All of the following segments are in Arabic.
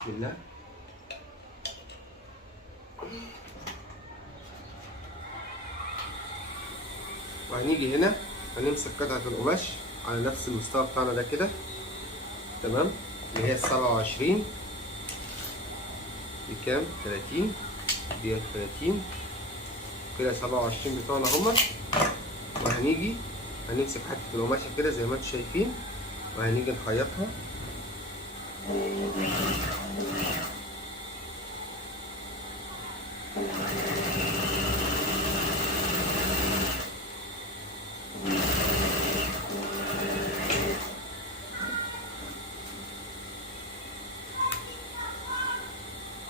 بسم الله. وهنيجي هنا هنمسك قطعة القماش على نفس المستوى بتاعنا ده كده، تمام، اللي هي 27 بكام؟ 30 دي 30 كده، 27 بتوعنا هما. وهنيجي هنمسك حتة القماشة كده زي ما انتم شايفين، وهنيجي نخيطها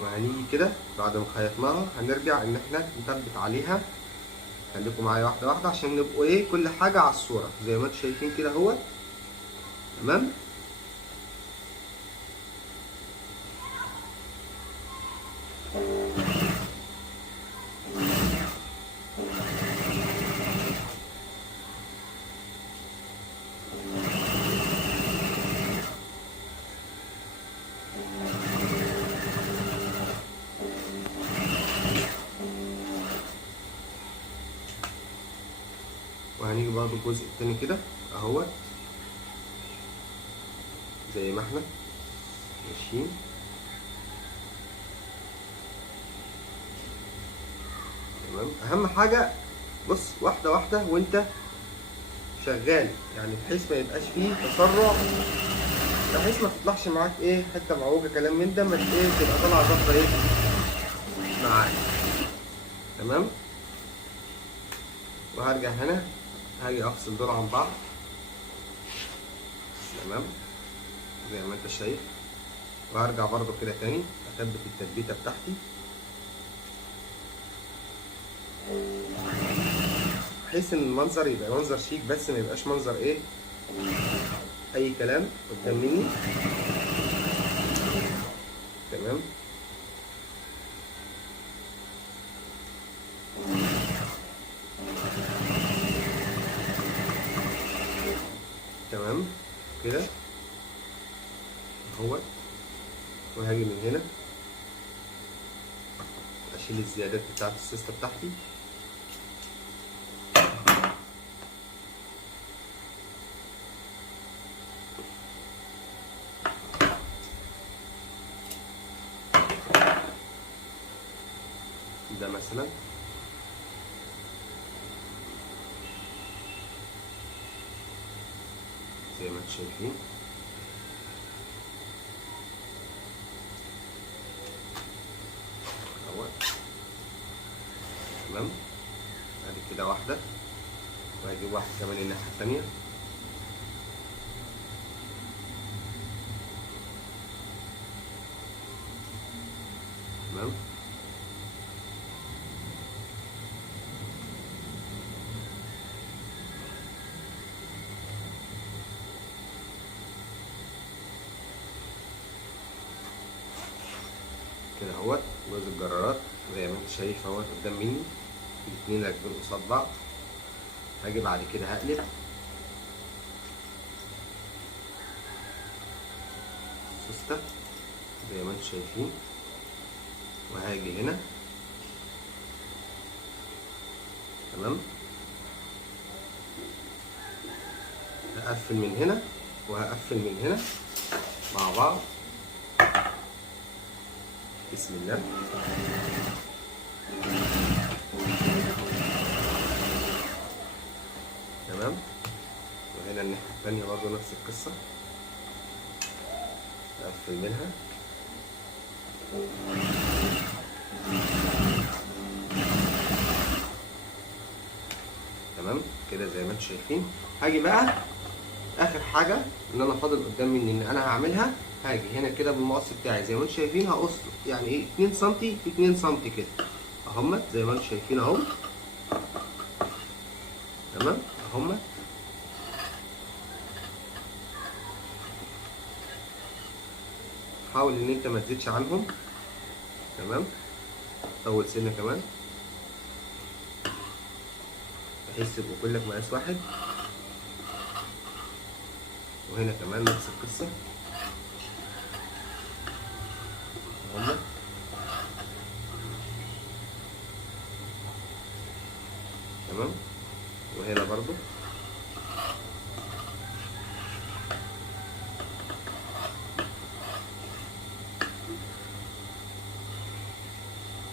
وهنيجي كده بعد ما خيطناها هنرجع ان احنا نثبت عليها. خليكم معايا واحده واحده عشان نبقوا ايه كل حاجه على الصوره زي ما انتم شايفين كده اهوت، تمام. وهنيجي برضو الجزء التاني كده اهوت زي ما احنا ماشيين، تمام. اهم حاجه بص واحده واحده وانت شغال، يعني بحيث ما يبقاش فيه تسرع، بحيث ما تطلعش معاك ايه حته معوجه كلام من ده، ما ايه تبقى طالعه ظابطه ايه معاك، تمام. وهرجع هنا هاجي افصل دول عن بعض، تمام، زي ما انت شايف. وهرجع برضو كده تاني اثبت التثبيته بتاعتي بحيث ان المنظر يبقى منظر شيك، بس ما يبقاش منظر ايه اي كلام قدام مني، تمام. تمام كده اهوت. وهاجي من هنا اشيل الزيادات بتاعت السيستة بتاعتي، ده مثلا زي ما انتم شايفين، اهوت، تمام. ادي كده واحده، وهجيب واحده كمان الناحيه التانيه، تمام. كده اهوت جوز الجرارات زي ما انت شايف اهوت قدام مني، الاتنين راكبين قصاد بعض. هاجي بعد كده هقلب السوستة زي ما انتم شايفين، وهاجي هنا، تمام. هقفل من هنا وهقفل من هنا مع بعض، بسم الله. تمام. وهنا الناحية التانية برضه نفس القصة، هقفل منها، تمام كده زي ما انتم شايفين. هاجي بقى اخر حاجه ان انا فاضل قدام مني ان انا هعملها، هاجي هنا كده بالمقص بتاعي زي ما انتم شايفين، هقص يعني ايه 2 سم في 2 سم كده اهمت زي ما انتم شايفين اهو، تمام اهمت. حاول ان انت ما تزيدش عنهم، تمام. طول سنه كمان بحيث يبقوا كلك مقاس واحد. وهنا كمان نفس القصه، تمام. وهنا برضو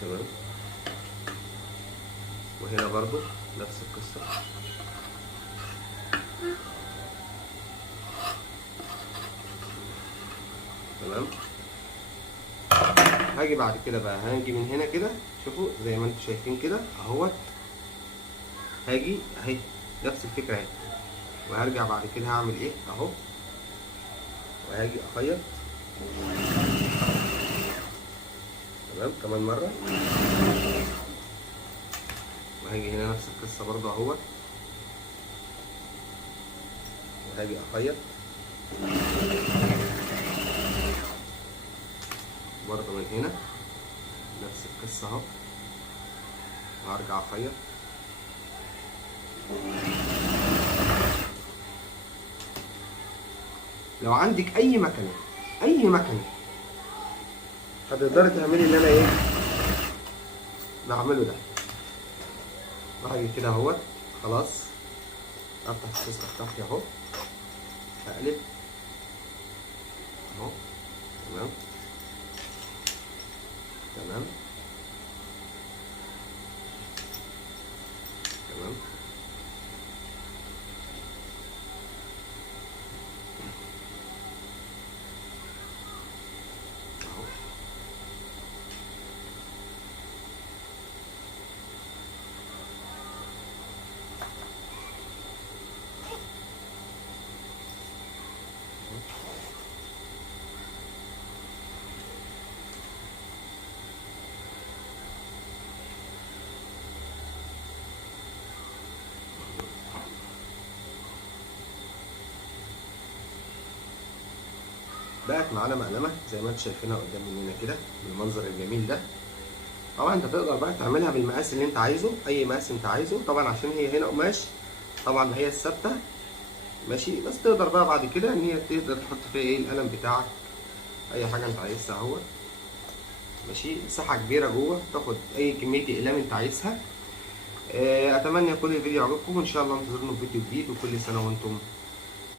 تمام. وهنا برضو نفس القصة. تمام. هاجي بعد كده بقى، هاجي من هنا كده، شوفوا زي ما انتم شايفين كده اهوت، هاجي اهي نفس الفكرة اهي، وهرجع بعد كده هعمل ايه اهو، وهاجي اخيط تمام كمان مرة، وهاجي هنا نفس القصة برضو اهوت، وهاجي اخيط برضو من هنا نفس القصة اهو، وهرجع اخيط. لو عندك اي مكنة هتقدري تعملي اللي انا ايه بعمله ده. هاجي كده اهوت خلاص، افتح السيستم بتاعتي اهو، اقلب اهو تمام تمام تمام. اهو بقت معانا مقلمة زي ما انتم شايفينها قدام مننا كده بالمنظر الجميل ده. طبعا انت تقدر بقى تعملها بالمقاس اللي انت عايزه، اي مقاس انت عايزه طبعا، عشان هي هنا قماش طبعا هي الثابته ماشي، بس تقدر بقى بعد كده ان هي تقدر تحط فيها ايه القلم بتاعك، اي حاجه انت عايزها اهوت ماشي. مساحه كبيره جوه، تاخد اي كميه اقلام انت عايزها. اتمنى يكون الفيديو عجبكم، وان شاء الله انتظرونا في فيديو جديد، وكل سنه وانتم